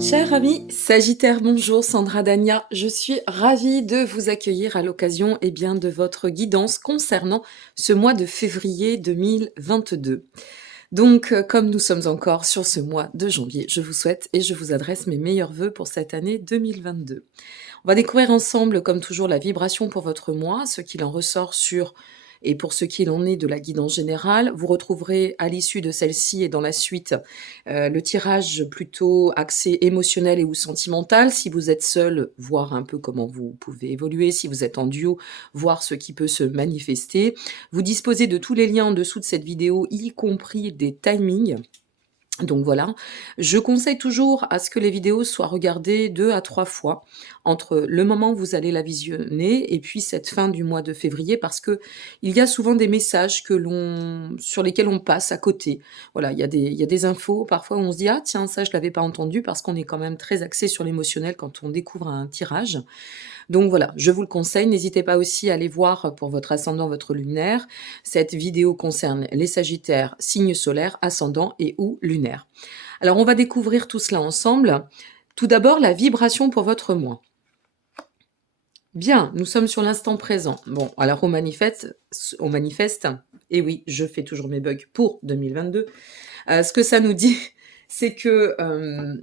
Chers amis Sagittaire, bonjour, Sandra Dania. Je suis ravie de vous accueillir à l'occasion de votre guidance concernant ce mois de février 2022. Donc, comme nous sommes encore sur ce mois de janvier, je vous souhaite et je vous adresse mes meilleurs vœux pour cette année 2022. On va découvrir ensemble, comme toujours, la vibration pour votre mois, ce qu'il en ressort sur et pour ce qu'il en est de la guidance générale. Vous retrouverez à l'issue de celle-ci et dans la suite le tirage plutôt axé émotionnel et ou sentimental. Si vous êtes seul, voir un peu comment vous pouvez évoluer. Si vous êtes en duo, voir ce qui peut se manifester. Vous disposez de tous les liens en dessous de cette vidéo, y compris des timings. Donc voilà, je conseille toujours à ce que les vidéos soient regardées 2 à 3 fois entre le moment où vous allez la visionner et puis cette fin du mois de février parce que il y a souvent des messages sur lesquels on passe à côté. Voilà, il y a des infos parfois où on se dit: «Ah tiens, ça je l'avais pas entendu», parce qu'on est quand même très axé sur l'émotionnel quand on découvre un tirage. Donc voilà, je vous le conseille. N'hésitez pas aussi à aller voir pour votre ascendant, votre lunaire. Cette vidéo concerne les Sagittaires, signes solaires, ascendant et ou lunaire. Alors on va découvrir tout cela ensemble. Tout d'abord, la vibration pour votre mois. Bien, nous sommes sur l'instant présent. Bon, alors on manifeste, et oui, je fais toujours mes bugs pour 2022. Ce que ça nous dit, c'est que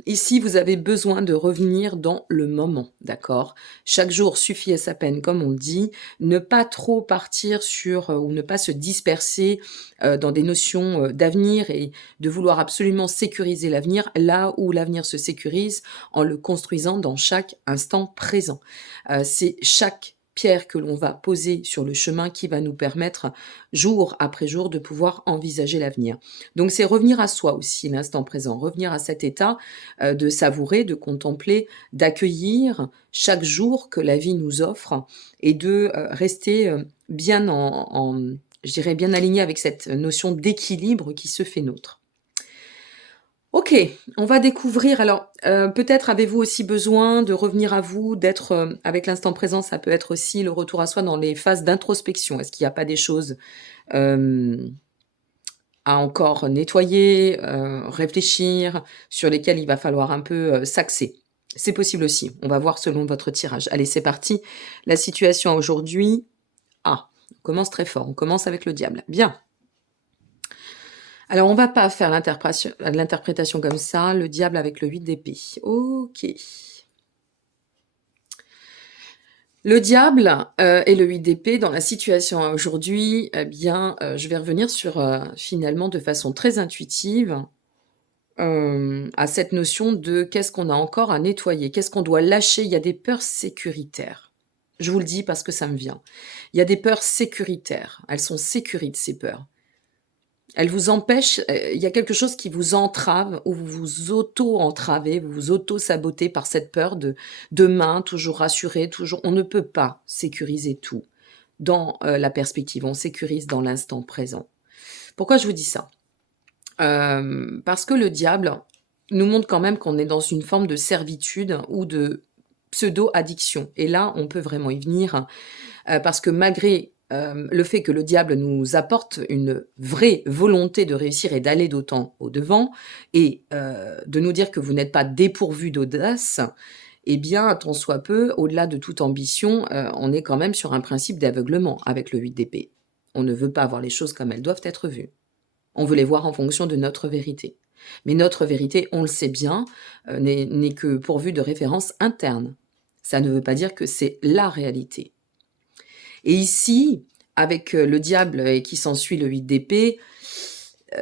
ici, vous avez besoin de revenir dans le moment, d'accord? Chaque jour suffit à sa peine, comme on le dit. Ne pas trop partir sur ou ne pas se disperser dans des notions d'avenir et de vouloir absolument sécuriser l'avenir, là où l'avenir se sécurise en le construisant dans chaque instant présent. C'est chaque pierre que l'on va poser sur le chemin qui va nous permettre, jour après jour, de pouvoir envisager l'avenir. Donc c'est revenir à soi aussi, l'instant présent, revenir à cet état de savourer, de contempler, d'accueillir chaque jour que la vie nous offre et de rester bien je dirais bien aligné avec cette notion d'équilibre qui se fait nôtre. OK, on va découvrir alors, peut-être avez-vous aussi besoin de revenir à vous, d'être, avec l'instant présent, ça peut être aussi le retour à soi dans les phases d'introspection. Est-ce qu'il n'y a pas des choses, hem, à encore nettoyer, réfléchir, sur lesquelles il va falloir un peu, s'axer? C'est possible aussi, on va voir selon votre tirage. Allez, c'est parti. La situation aujourd'hui, on commence très fort, on commence avec le diable. Bien. Alors, on va pas faire l'interprétation comme ça, le diable avec le 8 d'épée. OK. Le diable, et le 8 d'épée dans la situation aujourd'hui, je vais revenir sur, finalement de façon très intuitive, à cette notion de qu'est-ce qu'on a encore à nettoyer? Qu'est-ce qu'on doit lâcher? Il y a des peurs sécuritaires. Je vous le dis parce que ça me vient. Il y a des peurs sécuritaires. Elles sont sécurites, ces peurs. Elle vous empêche, il y a quelque chose qui vous entrave ou vous vous auto-entravez, vous vous auto-sabotez par cette peur de demain, toujours rassuré, toujours on ne peut pas sécuriser tout dans, la perspective, on sécurise dans l'instant présent. Pourquoi je vous dis ça? Parce que le diable nous montre quand même qu'on est dans une forme de servitude ou de pseudo-addiction et là, on peut vraiment y venir, parce que malgré, le fait que le diable nous apporte une vraie volonté de réussir et d'aller d'autant au-devant et de nous dire que vous n'êtes pas dépourvus d'audace, eh bien, tant soit peu, au-delà de toute ambition, on est quand même sur un principe d'aveuglement avec le 8 d'épée. On ne veut pas voir les choses comme elles doivent être vues. On veut les voir en fonction de notre vérité. Mais notre vérité, on le sait bien, n'est que pourvue de références internes. Ça ne veut pas dire que c'est la réalité. Et ici, avec, le diable et qui s'ensuit le 8 d'épée,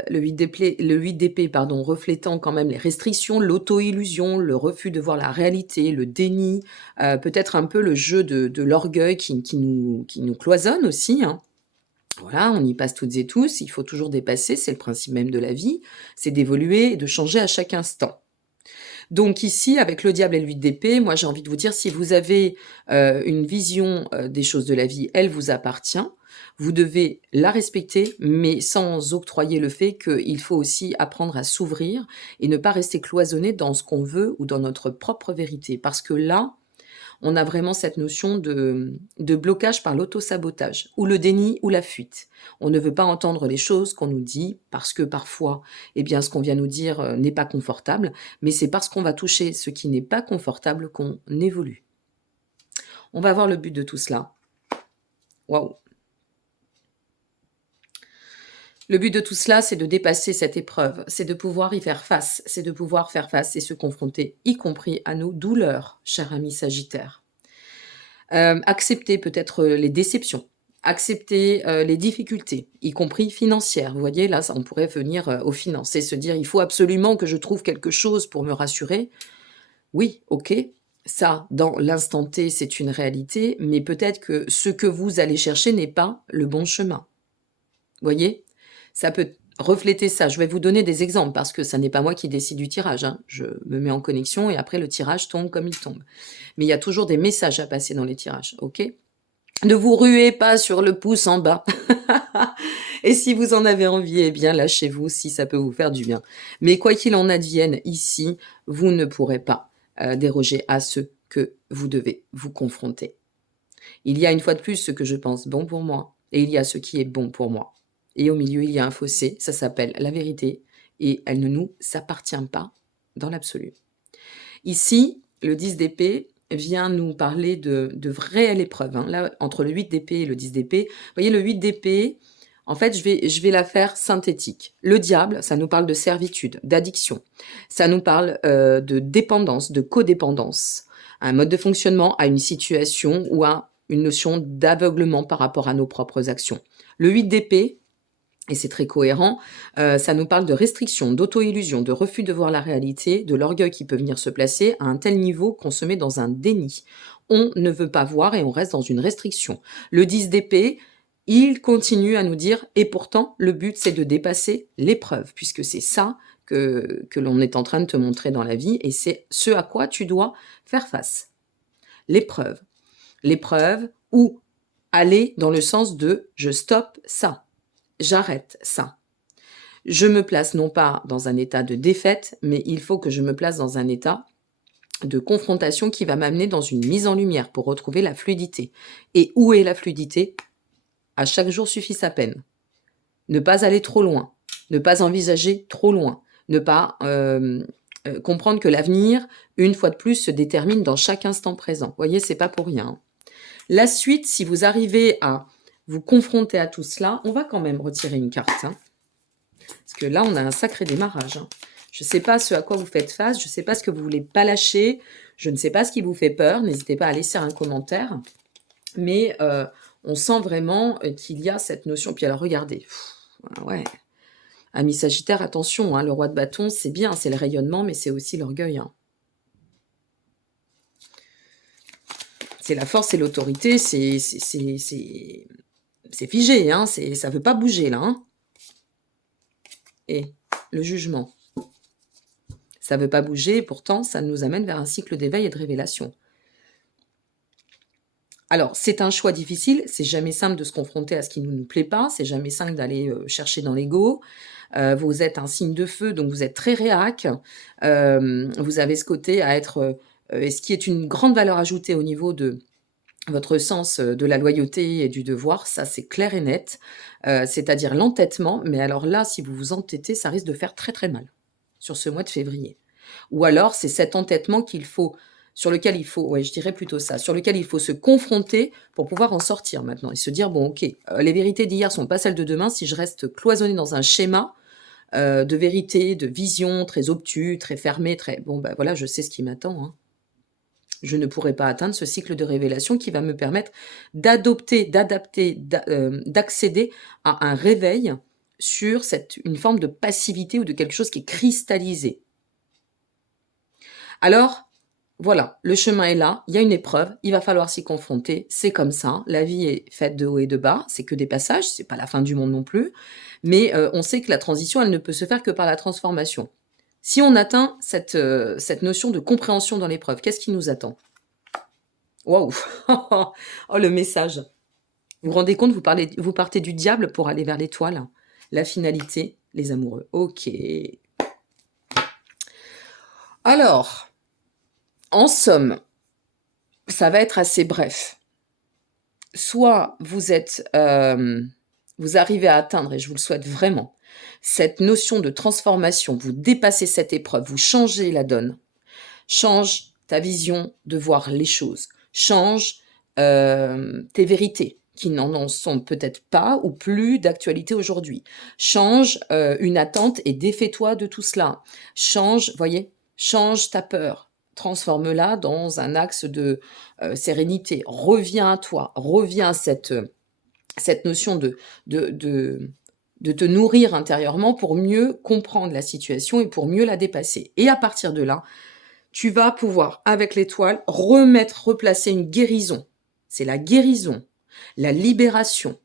le 8 d'épée, pardon, reflétant quand même les restrictions, l'auto-illusion, le refus de voir la réalité, le déni, peut-être un peu le jeu de l'orgueil qui nous cloisonne aussi, hein. Voilà, on y passe toutes et tous, il faut toujours dépasser, c'est le principe même de la vie, c'est d'évoluer et de changer à chaque instant. Donc ici, avec le diable et le 8 d'épée, moi j'ai envie de vous dire, si vous avez une vision des choses de la vie, elle vous appartient. Vous devez la respecter, mais sans octroyer le fait qu'il faut aussi apprendre à s'ouvrir et ne pas rester cloisonné dans ce qu'on veut ou dans notre propre vérité. Parce que là, on a vraiment cette notion de blocage par l'auto-sabotage, ou le déni ou la fuite. On ne veut pas entendre les choses qu'on nous dit parce que parfois, eh bien, ce qu'on vient nous dire n'est pas confortable, mais c'est parce qu'on va toucher ce qui n'est pas confortable qu'on évolue. On va voir le but de tout cela. Waouh! Le but de tout cela, c'est de dépasser cette épreuve, c'est de pouvoir y faire face, c'est de pouvoir faire face et se confronter, y compris à nos douleurs, cher ami Sagittaire. Accepter peut-être les déceptions, accepter les difficultés, y compris financières. Vous voyez, là, ça, on pourrait venir aux finances et se dire, il faut absolument que je trouve quelque chose pour me rassurer. Oui, ok, ça, dans l'instant T, c'est une réalité, mais peut-être que ce que vous allez chercher n'est pas le bon chemin. Vous voyez? Ça peut refléter ça. Je vais vous donner des exemples parce que ça n'est pas moi qui décide du tirage, hein. Je me mets en connexion et après le tirage tombe comme il tombe. Mais il y a toujours des messages à passer dans les tirages, ok? Ne vous ruez pas sur le pouce en bas. Et si vous en avez envie, eh bien lâchez-vous si ça peut vous faire du bien. Mais quoi qu'il en advienne, ici, vous ne pourrez pas déroger à ce que vous devez vous confronter. Il y a une fois de plus ce que je pense bon pour moi et il y a ce qui est bon pour moi. Et au milieu, il y a un fossé, ça s'appelle la vérité et elle ne nous appartient pas dans l'absolu. Ici, le 10 d'épée vient nous parler de réelle épreuve. Hein. Là, entre le 8 d'épée et le 10 d'épée, vous voyez, le 8 d'épée, en fait, je vais la faire synthétique. Le diable, ça nous parle de servitude, d'addiction. Ça nous parle de dépendance, de codépendance, à un mode de fonctionnement, à une situation ou à une notion d'aveuglement par rapport à nos propres actions. Le 8 d'épée, et c'est très cohérent, ça nous parle de restriction, d'auto-illusion, de refus de voir la réalité, de l'orgueil qui peut venir se placer à un tel niveau qu'on se met dans un déni. On ne veut pas voir et on reste dans une restriction. Le 10 d'épée, il continue à nous dire, et pourtant, le but, c'est de dépasser l'épreuve, puisque c'est ça que l'on est en train de te montrer dans la vie, et c'est ce à quoi tu dois faire face. L'épreuve. L'épreuve ou aller dans le sens de « je stoppe ça ». J'arrête ça. Je me place non pas dans un état de défaite, mais il faut que je me place dans un état de confrontation qui va m'amener dans une mise en lumière pour retrouver la fluidité. Et où est la fluidité? À chaque jour suffit sa peine. Ne pas aller trop loin, ne pas envisager trop loin, ne pas comprendre que l'avenir, une fois de plus, se détermine dans chaque instant présent. Vous voyez, c'est pas pour rien. La suite, si vous arrivez à vous confronter à tout cela, on va quand même retirer une carte. Hein. Parce que là, on a un sacré démarrage. Hein. Je ne sais pas ce à quoi vous faites face, je ne sais pas ce que vous voulez pas lâcher, je ne sais pas ce qui vous fait peur, n'hésitez pas à laisser un commentaire. Mais on sent vraiment qu'il y a cette notion. Puis alors, regardez. Ouais. Ami Sagittaire, attention, hein, le roi de bâton, c'est bien, c'est le rayonnement, mais c'est aussi l'orgueil. Hein. C'est la force et l'autorité, c'est figé, hein, ça ne veut pas bouger là. Hein. Et le jugement, ça ne veut pas bouger, pourtant ça nous amène vers un cycle d'éveil et de révélation. Alors, c'est un choix difficile, c'est jamais simple de se confronter à ce qui ne nous plaît pas, c'est jamais simple d'aller chercher dans l'ego. Vous êtes un signe de feu, donc vous êtes très réac. Vous avez ce côté à être, et ce qui est une grande valeur ajoutée au niveau de votre sens de la loyauté et du devoir, ça c'est clair et net, c'est-à-dire l'entêtement, mais alors là, si vous vous entêtez, ça risque de faire très très mal sur ce mois de février. Ou alors c'est cet entêtement sur lequel il faut, ouais, je dirais plutôt ça, sur lequel il faut se confronter pour pouvoir en sortir maintenant et se dire, bon ok, les vérités d'hier sont pas celles de demain, si je reste cloisonné dans un schéma de vérité, de vision très obtus, très fermé, très, bon ben voilà, je sais ce qui m'attend, hein. Je ne pourrai pas atteindre ce cycle de révélation qui va me permettre d'adopter, d'adapter, d'accéder à un réveil sur une forme de passivité ou de quelque chose qui est cristallisé. Alors, voilà, le chemin est là, il y a une épreuve, il va falloir s'y confronter, c'est comme ça, la vie est faite de haut et de bas, c'est que des passages, c'est pas la fin du monde non plus, mais on sait que la transition, elle ne peut se faire que par la transformation. Si on atteint cette notion de compréhension dans l'épreuve, qu'est-ce qui nous attend? Waouh! Oh, le message! Vous vous rendez compte, vous partez du diable pour aller vers l'étoile. La finalité, les amoureux. Ok. Alors, en somme, Ça va être assez bref. Soit vous arrivez à atteindre, et je vous le souhaite vraiment, cette notion de transformation, vous dépassez cette épreuve, vous changez la donne, change ta vision de voir les choses, change tes vérités qui n'en en sont peut-être pas ou plus d'actualité aujourd'hui. Change une attente et défais-toi de tout cela. Change, voyez, change ta peur. Transforme-la dans un axe de sérénité. Reviens à toi, reviens à cette notion de te nourrir intérieurement pour mieux comprendre la situation et pour mieux la dépasser. Et à partir de là, tu vas pouvoir, avec l'étoile, replacer une guérison. C'est la guérison, la libération,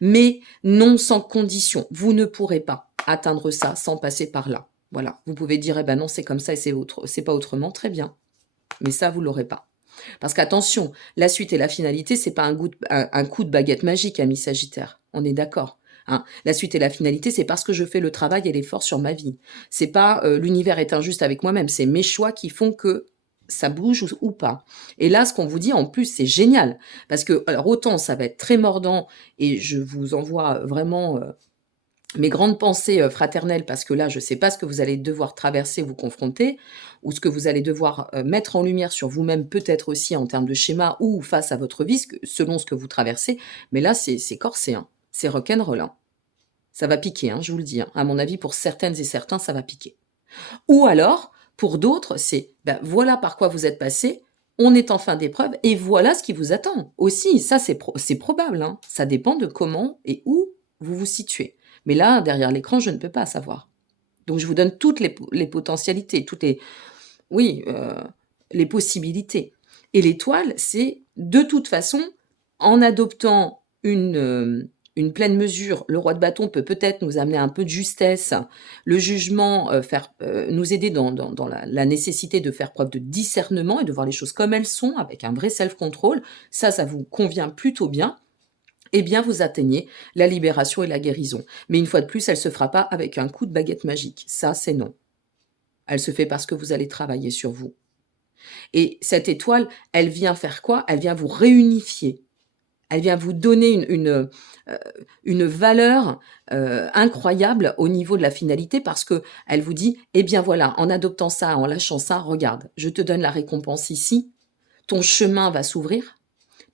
mais non sans condition. Vous ne pourrez pas atteindre ça sans passer par là. Voilà. Vous pouvez dire, eh ben non, c'est comme ça et c'est pas autrement. Très bien. Mais ça, vous l'aurez pas. Parce qu'attention, la suite et la finalité, c'est pas un coup de baguette magique, ami Sagittaire. On est d'accord. Hein. La suite et la finalité, c'est parce que je fais le travail et l'effort sur ma vie. C'est pas l'univers est injuste avec moi-même, c'est mes choix qui font que ça bouge ou pas. Et là, ce qu'on vous dit en plus, c'est génial. Parce que, alors autant ça va être très mordant, et je vous envoie vraiment mes grandes pensées fraternelles, parce que là, je ne sais pas ce que vous allez devoir traverser, vous confronter, ou ce que vous allez devoir mettre en lumière sur vous-même, peut-être aussi en termes de schéma, ou face à votre vie, selon ce que vous traversez. Mais là, c'est corsé, hein. C'est rock'n'roll. Hein. Ça va piquer, hein, je vous le dis. Hein. À mon avis, pour certaines et certains, ça va piquer. Ou alors, pour d'autres, c'est ben, voilà par quoi vous êtes passé, on est en fin d'épreuve, et voilà ce qui vous attend. Aussi, ça, c'est probable. Hein. Ça dépend de comment et où vous vous situez. Mais là, derrière l'écran, je ne peux pas savoir. Donc, je vous donne toutes les potentialités, oui, les possibilités. Et l'étoile, c'est de toute façon, en adoptant une pleine mesure, le roi de bâton peut peut-être nous amener un peu de justesse, le jugement nous aider dans la nécessité de faire preuve de discernement et de voir les choses comme elles sont, avec un vrai self-control. Ça vous convient plutôt bien. Eh bien, vous atteignez la libération et la guérison. Mais une fois de plus, elle ne se fera pas avec un coup de baguette magique. Ça, c'est non. Elle se fait parce que vous allez travailler sur vous. Et cette étoile, elle vient faire quoi? Elle vient vous réunifier. Elle vient vous donner une valeur incroyable au niveau de la finalité, parce qu'elle vous dit, eh bien voilà, en adoptant ça, en lâchant ça, regarde, je te donne la récompense ici, ton chemin va s'ouvrir,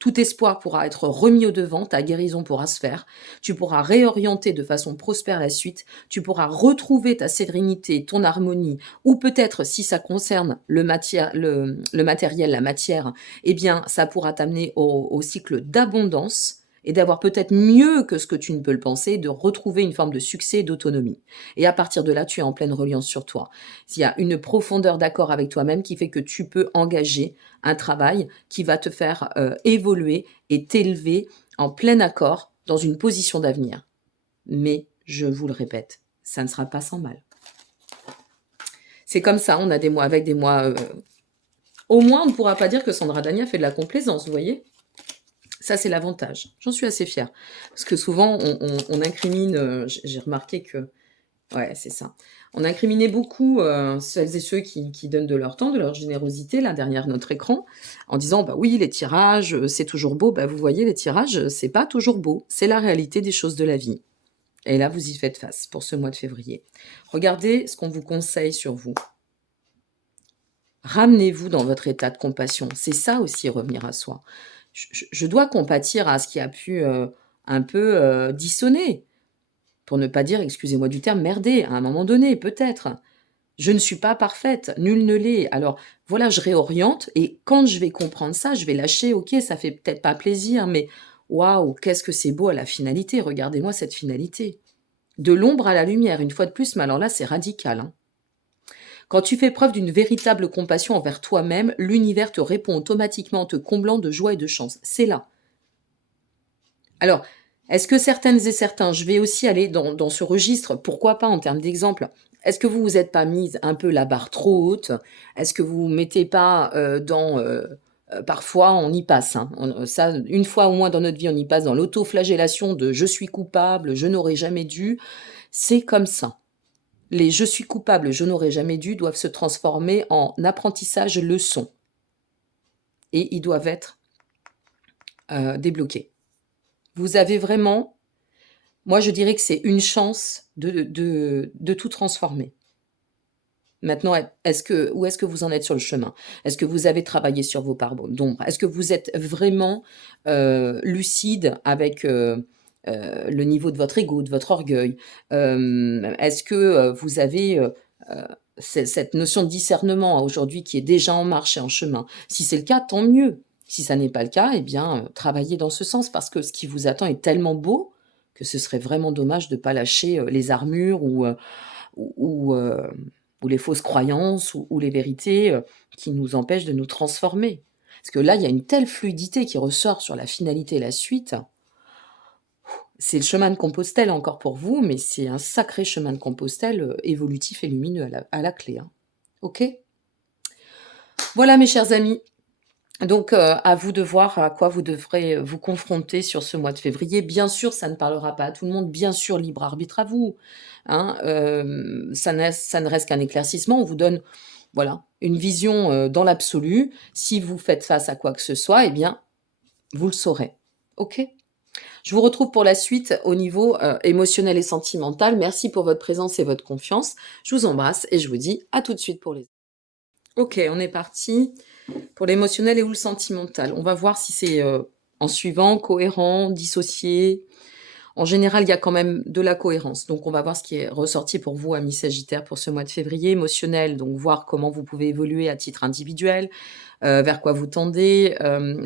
tout espoir pourra être remis au devant, ta guérison pourra se faire, tu pourras réorienter de façon prospère la suite, tu pourras retrouver ta sérénité, ton harmonie, ou peut-être, si ça concerne le matériel, la matière, eh bien, ça pourra t'amener au cycle d'abondance et d'avoir peut-être mieux que ce que tu ne peux le penser, de retrouver une forme de succès et d'autonomie. Et à partir de là, tu es en pleine reliance sur toi. Il y a une profondeur d'accord avec toi-même qui fait que tu peux engager un travail qui va te faire évoluer et t'élever en plein accord dans une position d'avenir. Mais, je vous le répète, ça ne sera pas sans mal. C'est comme ça, on a des mois avec des mois... Au moins, on ne pourra pas dire que Sandra Dania fait de la complaisance, vous voyez. Ça, c'est l'avantage. J'en suis assez fière. Parce que souvent, on incrimine... j'ai remarqué que... Ouais, c'est ça. On incriminait beaucoup celles et ceux qui donnent de leur temps, de leur générosité, là, derrière notre écran, en disant, bah oui, les tirages, c'est toujours beau. Bah, vous voyez, les tirages, c'est pas toujours beau. C'est la réalité des choses de la vie. Et là, vous y faites face pour ce mois de février. Regardez ce qu'on vous conseille sur vous. Ramenez-vous dans votre état de compassion. C'est ça aussi, revenir à soi. Je dois compatir à ce qui a pu un peu dissonner. Pour ne pas dire, excusez-moi du terme, merder, à un moment donné, peut-être. Je ne suis pas parfaite, nul ne l'est. Alors voilà, je réoriente, et quand je vais comprendre ça, je vais lâcher, ok, ça fait peut-être pas plaisir, mais waouh, qu'est-ce que c'est beau à la finalité, regardez-moi cette finalité. De l'ombre à la lumière, une fois de plus, mais alors là, c'est radical. Hein. Quand tu fais preuve d'une véritable compassion envers toi-même, l'univers te répond automatiquement en te comblant de joie et de chance. C'est là. Alors, est-ce que certaines et certains, je vais aussi aller dans ce registre, pourquoi pas en termes d'exemple, est-ce que vous vous êtes pas mise un peu la barre trop haute? Est-ce que vous ne mettez pas parfois on y passe, hein, ça, une fois au moins dans notre vie, on y passe dans l'autoflagellation de je suis coupable, je n'aurais jamais dû. C'est comme ça. Les je suis coupable, je n'aurais jamais dû doivent se transformer en apprentissage leçon. et ils doivent être débloqués. Vous avez vraiment, moi je dirais que c'est une chance de tout transformer. Maintenant, où est-ce que vous en êtes sur le chemin? Est-ce que vous avez travaillé sur vos parts d'ombre? Est-ce que vous êtes vraiment lucide avec le niveau de votre ego, de votre orgueil? Est-ce que vous avez cette notion de discernement aujourd'hui qui est déjà en marche et en chemin? Si c'est le cas, tant mieux. Si ça n'est pas le cas, eh bien, travaillez dans ce sens parce que ce qui vous attend est tellement beau que ce serait vraiment dommage de ne pas lâcher les armures ou, ou, euh, ou les fausses croyances ou les vérités qui nous empêchent de nous transformer. Parce que là, il y a une telle fluidité qui ressort sur la finalité et la suite. C'est le chemin de Compostelle encore pour vous, mais c'est un sacré chemin de Compostelle évolutif et lumineux à la clé. Hein. Ok? Voilà mes chers amis. Donc, à vous de voir à quoi vous devrez vous confronter sur ce mois de février. Bien sûr, ça ne parlera pas à tout le monde. Bien sûr, libre arbitre à vous. Hein, ça ne reste qu'un éclaircissement. On vous donne, voilà, une vision dans l'absolu. Si vous faites face à quoi que ce soit, eh bien, vous le saurez. OK? Je vous retrouve pour la suite au niveau émotionnel et sentimental. Merci pour votre présence et votre confiance. Je vous embrasse et je vous dis à tout de suite pour les... OK, on est parti. Pour l'émotionnel et ou le sentimental, on va voir si c'est en suivant, cohérent, dissocié. En général, il y a quand même de la cohérence. Donc, on va voir ce qui est ressorti pour vous, amis Sagittaires, pour ce mois de février. Émotionnel, donc voir comment vous pouvez évoluer à titre individuel, vers quoi vous tendez,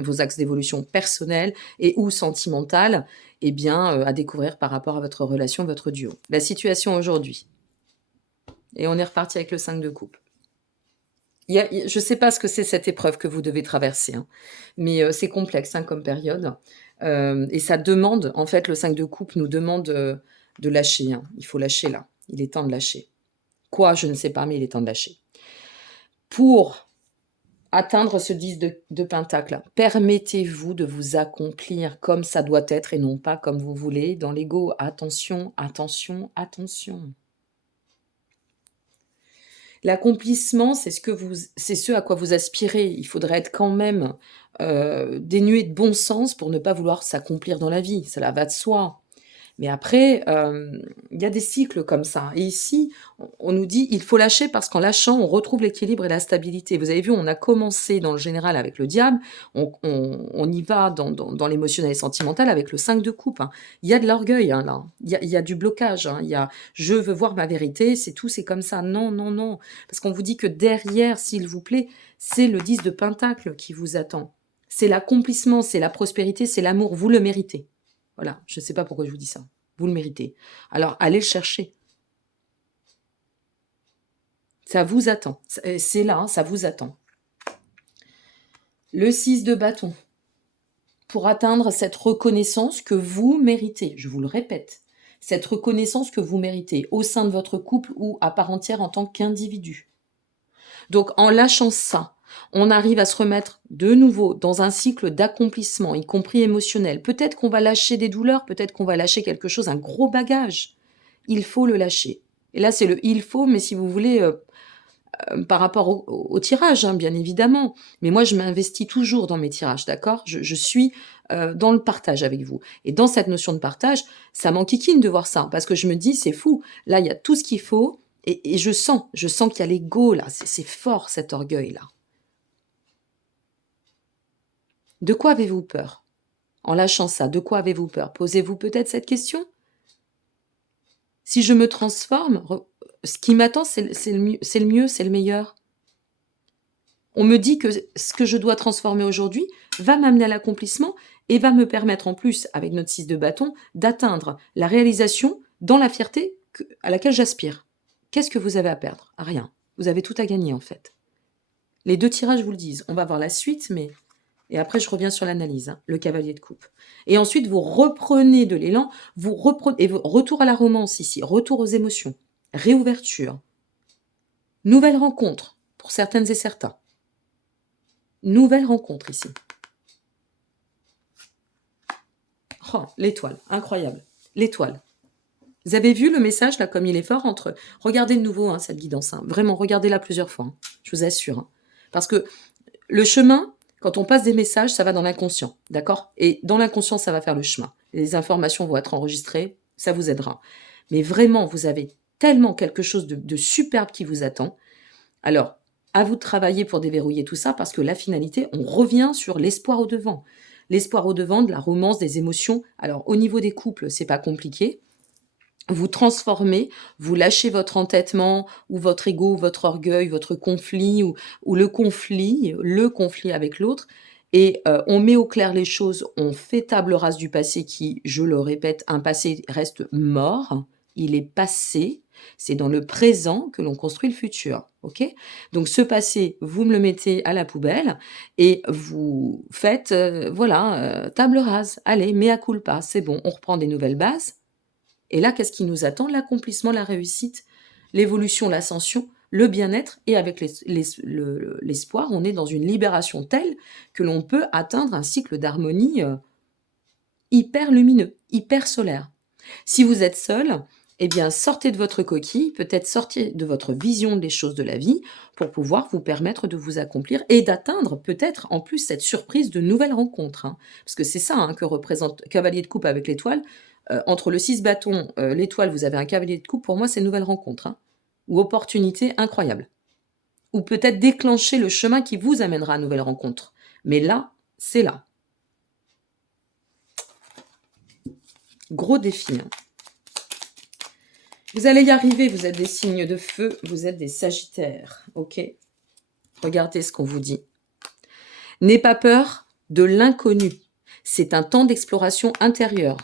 vos axes d'évolution personnels, et ou sentimental, eh bien, à découvrir par rapport à votre relation, votre duo. La situation aujourd'hui. Et on est reparti avec le 5 de coupe. Je ne sais pas ce que c'est cette épreuve que vous devez traverser, hein, mais c'est complexe hein, comme période. Et ça demande, en fait, le 5 de coupe nous demande de lâcher. Hein. Il faut lâcher là. Il est temps de lâcher. Quoi, je ne sais pas, mais il est temps de lâcher. Pour atteindre ce 10 de pentacle, permettez-vous de vous accomplir comme ça doit être et non pas comme vous voulez dans l'ego. Attention, attention, attention. L'accomplissement, c'est ce à quoi vous aspirez. Il faudrait être quand même dénué de bon sens pour ne pas vouloir s'accomplir dans la vie. Cela va de soi. Mais après, il y a des cycles comme ça. Et ici, on nous dit il faut lâcher parce qu'en lâchant, on retrouve l'équilibre et la stabilité. Vous avez vu, on a commencé dans le général avec le diable, on y va dans l'émotionnel et sentimental avec le 5 de coupe. Hein. Il y a de l'orgueil hein, là. Il y a du blocage. Hein. Il y a je veux voir ma vérité, c'est tout, c'est comme ça. Non, non, non. Parce qu'on vous dit que derrière, s'il vous plaît, c'est le 10 de pentacle qui vous attend. C'est l'accomplissement, c'est la prospérité, c'est l'amour. Vous le méritez. Voilà, je ne sais pas pourquoi je vous dis ça. Vous le méritez. Alors, allez le chercher. Ça vous attend. C'est là, hein, ça vous attend. Le 6 de bâton. Pour atteindre cette reconnaissance que vous méritez, je vous le répète, cette reconnaissance que vous méritez au sein de votre couple ou à part entière en tant qu'individu. Donc, en lâchant ça, on arrive à se remettre de nouveau dans un cycle d'accomplissement, y compris émotionnel. Peut-être qu'on va lâcher des douleurs, peut-être qu'on va lâcher quelque chose, un gros bagage. Il faut le lâcher. Et là, c'est le il faut, mais si vous voulez, par rapport au tirage, hein, bien évidemment. Mais moi, je m'investis toujours dans mes tirages, d'accord ? Je suis dans le partage avec vous. Et dans cette notion de partage, ça m'enquiquine de voir ça, parce que je me dis, c'est fou. Là, il y a tout ce qu'il faut, et je sens qu'il y a l'ego, là. C'est fort, cet orgueil-là. De quoi avez-vous peur? En lâchant ça, de quoi avez-vous peur? Posez-vous peut-être cette question? Si je me transforme, ce qui m'attend, c'est le mieux, c'est le meilleur. On me dit que ce que je dois transformer aujourd'hui va m'amener à l'accomplissement et va me permettre en plus, avec notre 6 de bâton, d'atteindre la réalisation dans la fierté à laquelle j'aspire. Qu'est-ce que vous avez à perdre? Rien. Vous avez tout à gagner en fait. Les deux tirages vous le disent. On va voir la suite, mais... Et après, je reviens sur l'analyse, hein, le cavalier de coupe. Et ensuite, vous reprenez de l'élan, vous reprenez, et retour à la romance ici, retour aux émotions, réouverture, nouvelle rencontre, pour certaines et certains. Nouvelle rencontre ici. Oh, l'étoile, incroyable. L'étoile. Vous avez vu le message, là, comme il est fort, entre... Regardez de nouveau hein, cette guidance, hein. Vraiment, regardez-la plusieurs fois, hein, je vous assure. Hein. Parce que le chemin... Quand on passe des messages, ça va dans l'inconscient, d'accord? Et dans l'inconscient, ça va faire le chemin. Les informations vont être enregistrées, ça vous aidera. Mais vraiment, vous avez tellement quelque chose de superbe qui vous attend. Alors, à vous de travailler pour déverrouiller tout ça parce que la finalité, on revient sur l'espoir au devant. L'espoir au devant de la romance, des émotions. Alors, au niveau des couples, c'est pas compliqué. Vous transformez, vous lâchez votre entêtement ou votre ego, ou votre orgueil, votre conflit ou le conflit avec l'autre et on met au clair les choses, on fait table rase du passé qui, je le répète, un passé reste mort, il est passé, c'est dans le présent que l'on construit le futur, OK? Donc ce passé, vous me le mettez à la poubelle et vous faites, voilà, table rase. Allez, mea culpa, c'est bon, on reprend des nouvelles bases et là, qu'est-ce qui nous attend? L'accomplissement, la réussite, l'évolution, l'ascension, le bien-être et avec l'espoir, on est dans une libération telle que l'on peut atteindre un cycle d'harmonie, hyper lumineux, hyper solaire. Si vous êtes seul, eh bien, sortez de votre coquille, peut-être sortez de votre vision des choses de la vie pour pouvoir vous permettre de vous accomplir et d'atteindre peut-être en plus cette surprise de nouvelles rencontres, hein. Parce que c'est ça, hein, que représente cavalier de coupe avec l'étoile. Entre le 6 bâtons, l'étoile, vous avez un cavalier de coupe, pour moi, c'est nouvelle rencontre, hein, ou opportunité incroyable. Ou peut-être déclencher le chemin qui vous amènera à nouvelle rencontre. Mais là, c'est là. Gros défi, hein. Vous allez y arriver, vous êtes des signes de feu, vous êtes des sagittaires, ok? Regardez ce qu'on vous dit. N'aie pas peur de l'inconnu. C'est un temps d'exploration intérieure,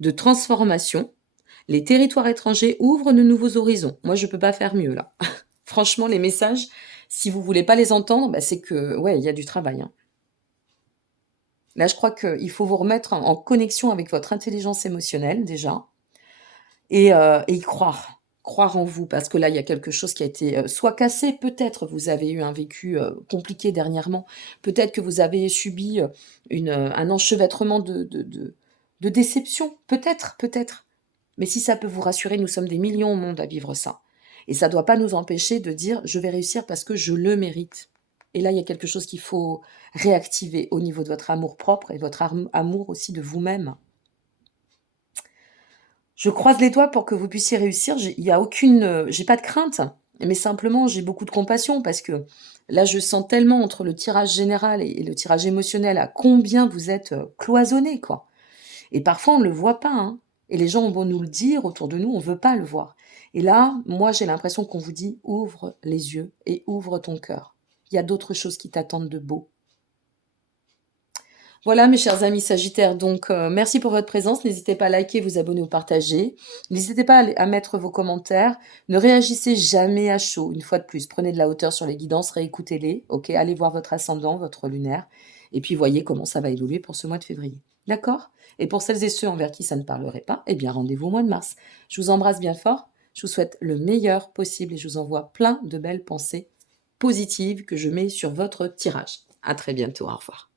de transformation. Les territoires étrangers ouvrent de nouveaux horizons. Moi, je ne peux pas faire mieux, là. Franchement, les messages, si vous ne voulez pas les entendre, bah, c'est que, ouais, il y a du travail, hein. Là, je crois qu'il faut vous remettre en connexion avec votre intelligence émotionnelle, déjà. Et y croire. Croire en vous, parce que là, il y a quelque chose qui a été, soit cassé, peut-être vous avez eu un vécu, compliqué dernièrement. Peut-être que vous avez subi, un enchevêtrement de déception. Peut-être, peut-être. Mais si ça peut vous rassurer, nous sommes des millions au monde à vivre ça. Et ça ne doit pas nous empêcher de dire: «Je vais réussir parce que je le mérite». Et là, il y a quelque chose qu'il faut réactiver au niveau de votre amour-propre et votre amour aussi de vous-même. Je croise les doigts pour que vous puissiez réussir. Il y a aucune, j'ai pas de crainte, mais simplement j'ai beaucoup de compassion parce que là, je sens tellement entre le tirage général et le tirage émotionnel à combien vous êtes, cloisonnés, quoi. Et parfois on ne le voit pas, hein, et les gens ont beau nous le dire autour de nous, on veut pas le voir. Et là, moi, j'ai l'impression qu'on vous dit: «Ouvre les yeux et ouvre ton cœur. Il y a d'autres choses qui t'attendent de beau». Voilà mes chers amis sagittaires, donc merci pour votre présence. N'hésitez pas à liker, vous abonner ou partager. N'hésitez pas à mettre vos commentaires. Ne réagissez jamais à chaud, une fois de plus. Prenez de la hauteur sur les guidances, réécoutez-les, ok? Allez voir votre ascendant, votre lunaire, et puis voyez comment ça va évoluer pour ce mois de février. D'accord? Et pour celles et ceux envers qui ça ne parlerait pas, eh bien rendez-vous au mois de mars. Je vous embrasse bien fort, je vous souhaite le meilleur possible et je vous envoie plein de belles pensées positives que je mets sur votre tirage. À très bientôt, au revoir.